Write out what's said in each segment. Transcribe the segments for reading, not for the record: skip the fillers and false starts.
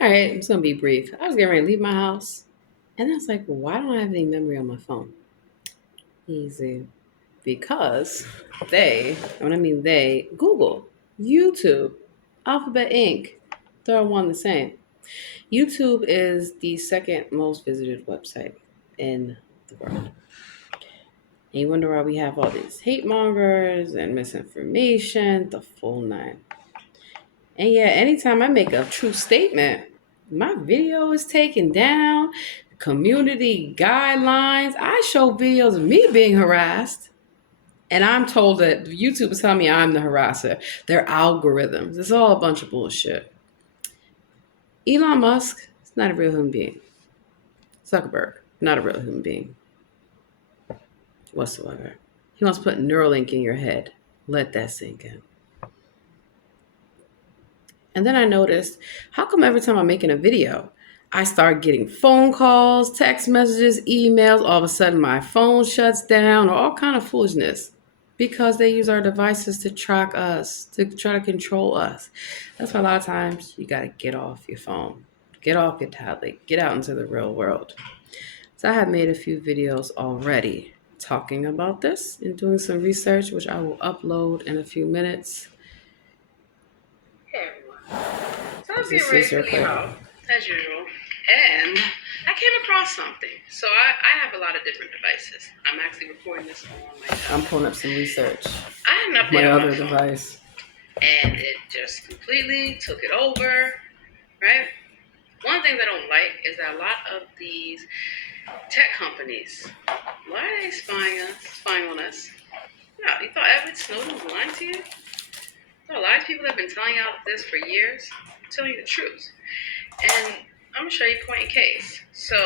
All right, I'm just gonna be brief. I was getting ready to leave my house, and I was like, why don't I have any memory on my phone? Easy. Because when I mean they, Google, YouTube, Alphabet Inc., they're all one the same. YouTube is the second most visited website in the world. And you wonder why we have all these hate mongers and misinformation, the full nine. And yeah, anytime I make a true statement, my video is taken down, community guidelines. I show videos of me being harassed, and I'm told that YouTube is telling me I'm the harasser. Their algorithms. It's all a bunch of bullshit. Elon Musk is not a real human being. Zuckerberg, not a real human being whatsoever. He wants to put Neuralink in your head. Let that sink in. And then I noticed, how come every time I'm making a video, I start getting phone calls, text messages, emails, all of a sudden my phone shuts down, or all kind of foolishness. Because they use our devices to track us, to try to control us. That's why a lot of times you gotta get off your phone. Get off your tablet. Get out into the real world. So I have made a few videos already talking about this and doing some research, which I will upload in a few minutes. Hey everyone. So I was getting ready to leave out, as usual, and I came across something. So I have a lot of different devices. I'm actually recording this on my phone. I'm pulling up some research. I had an update on my other device. And it just completely took it over, right? One thing that I don't like is that a lot of these tech companies, why are they spying on us? Yeah, you thought Edward Snowden was lying to you? A lot of people have been telling you all this for years. I'm telling you the truth. And I'm going to show you point in case. So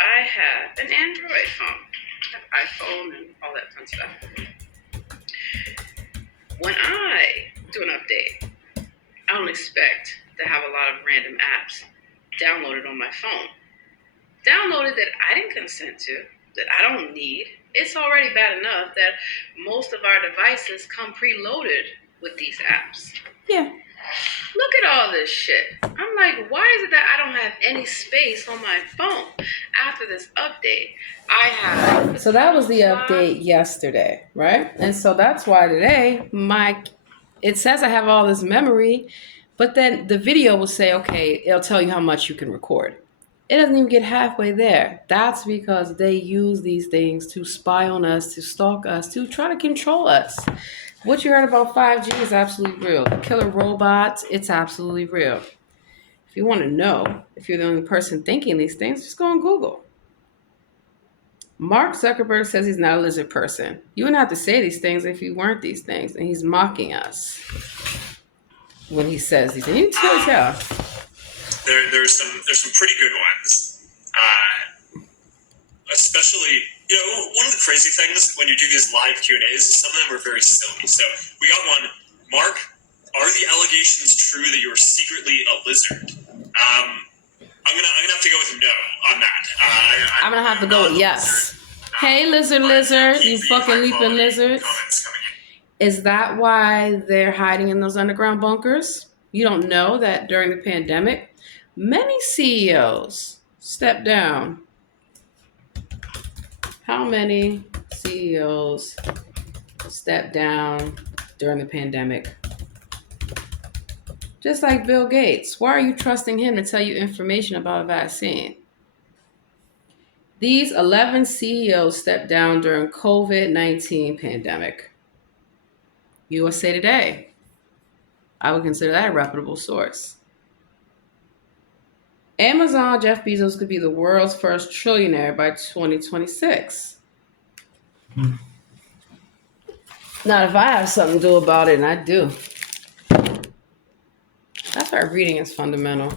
I have an Android phone. I have iPhone and all that fun stuff. When I do an update, I don't expect to have a lot of random apps downloaded on my phone. Downloaded that I didn't consent to, that I don't need. It's already bad enough that most of our devices come preloaded with these apps. Yeah. Look at all this shit. I'm like, why is it that I don't have any space on my phone after this update? I have. So that was the update yesterday, right? And so that's why today it says I have all this memory, but then the video will say, okay, it'll tell you how much you can record. It doesn't even get halfway there. That's because they use these things to spy on us, to stalk us, to try to control us. What you heard about 5G is absolutely real. The killer robots, it's absolutely real. If you want to know if you're the only person thinking these things, just go on Google. Mark Zuckerberg says he's not a lizard person. You wouldn't have to say these things if you weren't these things, and he's mocking us when he says these things. You can still tell. There's some pretty good ones, especially one of the crazy things when you do these live Q&As is some of them are very silly. So we got one. Mark, are the allegations true that you are secretly a lizard? I'm gonna have to go with no on that. I'm gonna have to go with yes. Hey, lizard, you fucking leaping lizards. Is that why they're hiding in those underground bunkers? You don't know that during the pandemic, many CEOs stepped down. How many CEOs stepped down during the pandemic? Just like Bill Gates. Why are you trusting him to tell you information about a vaccine? These 11 CEOs stepped down during COVID-19 pandemic. USA Today. I would consider that a reputable source. Amazon, Jeff Bezos could be the world's first trillionaire by 2026. Now, if I have something to do about it, and I do, that's why reading is fundamental.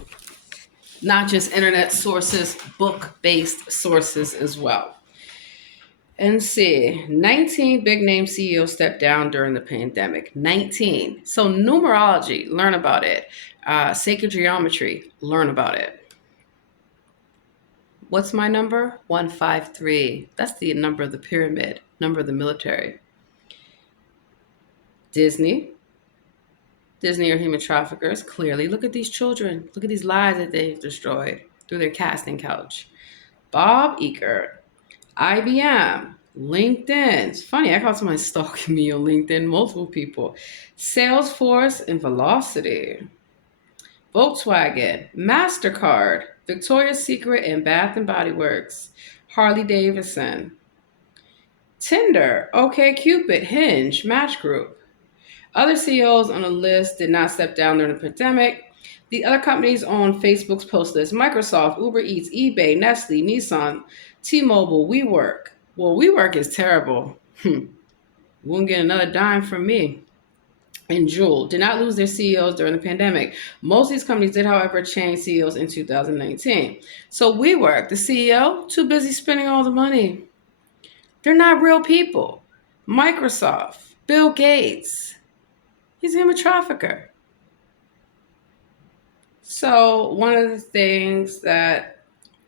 Not just internet sources, book-based sources as well. And see, 19 big name CEOs stepped down during the pandemic. 19. So numerology, learn about it. Sacred geometry, learn about it. What's my number? 153. That's the number of the pyramid, number of the military. Disney, Disney are human traffickers. Clearly, look at these children. Look at these lives that they've destroyed through their casting couch. Bob Iger, IBM, LinkedIn. It's funny, I caught somebody stalking me on LinkedIn, multiple people. Salesforce and Velocity. Volkswagen, MasterCard, Victoria's Secret and Bath and Body Works, Harley Davidson, Tinder, OkCupid, Hinge, Match Group. Other CEOs on the list did not step down during the pandemic. The other companies on Facebook's post list: Microsoft, Uber Eats, eBay, Nestle, Nissan, T-Mobile, WeWork. Well, WeWork is terrible. Won't get another dime from me. And Jewel did not lose their CEOs during the pandemic. Most of these companies did, however, change CEOs in 2019. So WeWork, the CEO, too busy spending all the money. They're not real people. Microsoft, Bill Gates, he's a human trafficker. So one of the things that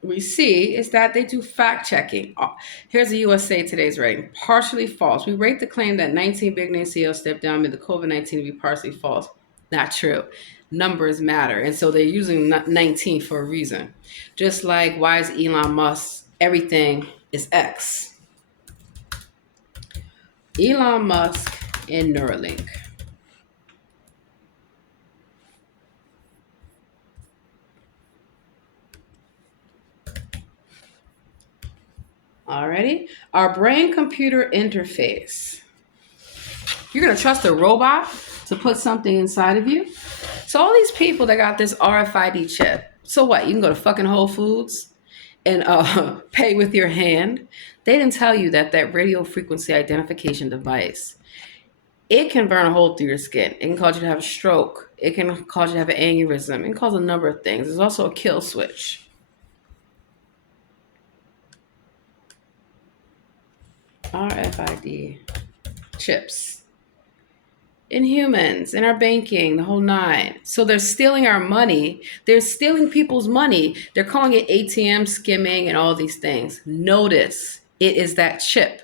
we see is that they do fact checking. Here's a USA Today's rating. Partially false. We rate the claim that 19 big name CEOs stepped down amid the COVID-19 to be partially false. Not true. Numbers matter. And so they're using 19 for a reason. Just like, why is Elon Musk, everything is X? Elon Musk and Neuralink. Alrighty. Our brain computer interface. You're going to trust a robot to put something inside of you? So all these people that got this RFID chip, so what? You can go to fucking Whole Foods and pay with your hand. They didn't tell you that that radio frequency identification device, it can burn a hole through your skin. It can cause you to have a stroke. It can cause you to have an aneurysm. It can cause a number of things. There's also a kill switch. RFID chips in humans, in our banking, the whole nine. So they're stealing our money. They're stealing people's money. They're calling it ATM skimming and all these things. Notice it is that chip.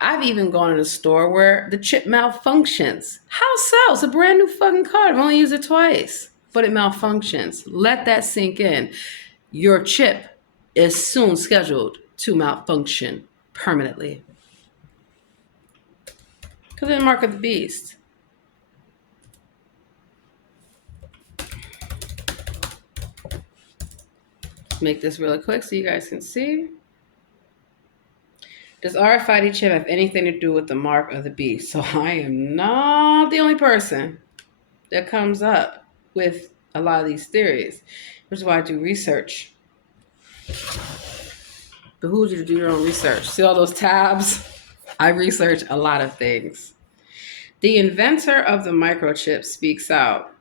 I've even gone in a store where the chip malfunctions. How so? It's a brand new fucking card. I've only used it twice, but it malfunctions. Let that sink in. Your chip is soon scheduled to malfunction permanently. Because of the mark of the beast. Make this really quick so you guys can see. Does RFID chip have anything to do with the mark of the beast? So I am not the only person that comes up with a lot of these theories, which is why I do research. Behooves you to do your own research. See all those tabs? I research a lot of things. The inventor of the microchip speaks out.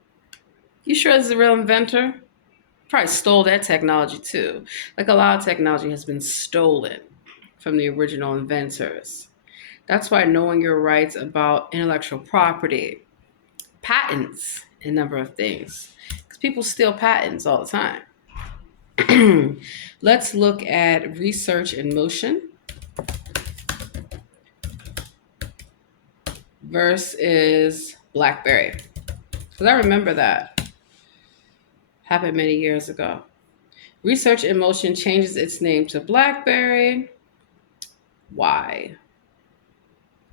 You sure this is a real inventor? Probably stole that technology too. Like a lot of technology has been stolen from the original inventors. That's why knowing your rights about intellectual property, patents, a number of things, because people steal patents all the time. Let's look at research in motion versus BlackBerry. Because I remember that. Happened many years ago. Research in Motion changes its name to BlackBerry. Why?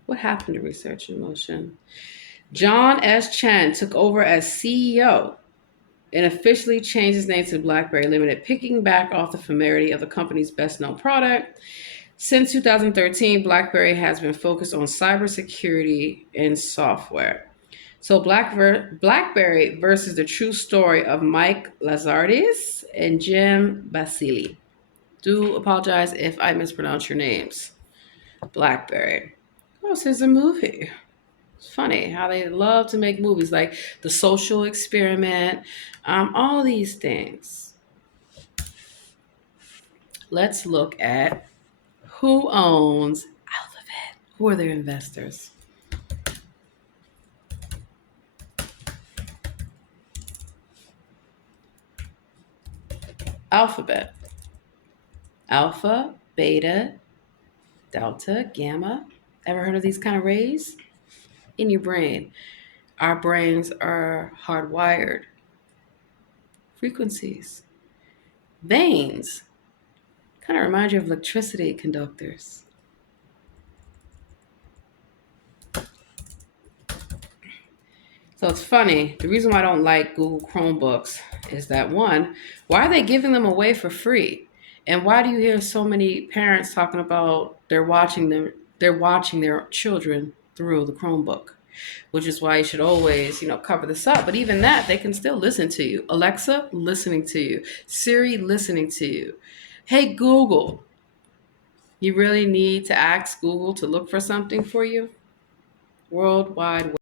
What happened to Research in Motion? John S. Chen took over as CEO and officially changed his name to BlackBerry Limited, picking back off the familiarity of the company's best-known product. Since 2013, BlackBerry has been focused on cybersecurity and software. So BlackBerry versus the true story of Mike Lazardis and Jim Basile. Do apologize if I mispronounce your names. BlackBerry. Oh, so there's a movie. It's funny how they love to make movies like The Social Experiment, all these things. Let's look at who owns Alphabet. Who are their investors? Alphabet. Alpha, beta, delta, gamma. Ever heard of these kind of rays? In your brain. Our brains are hardwired. Frequencies. Veins. Kind of remind you of electricity conductors. So it's funny. The reason why I don't like Google Chromebooks is that one, why are they giving them away for free? And why do you hear so many parents talking about they're watching their children through the Chromebook? Which is why you should always, cover this up. But even that, they can still listen to you. Alexa listening to you. Siri listening to you. Hey Google, you really need to ask Google to look for something for you? World Wide Web.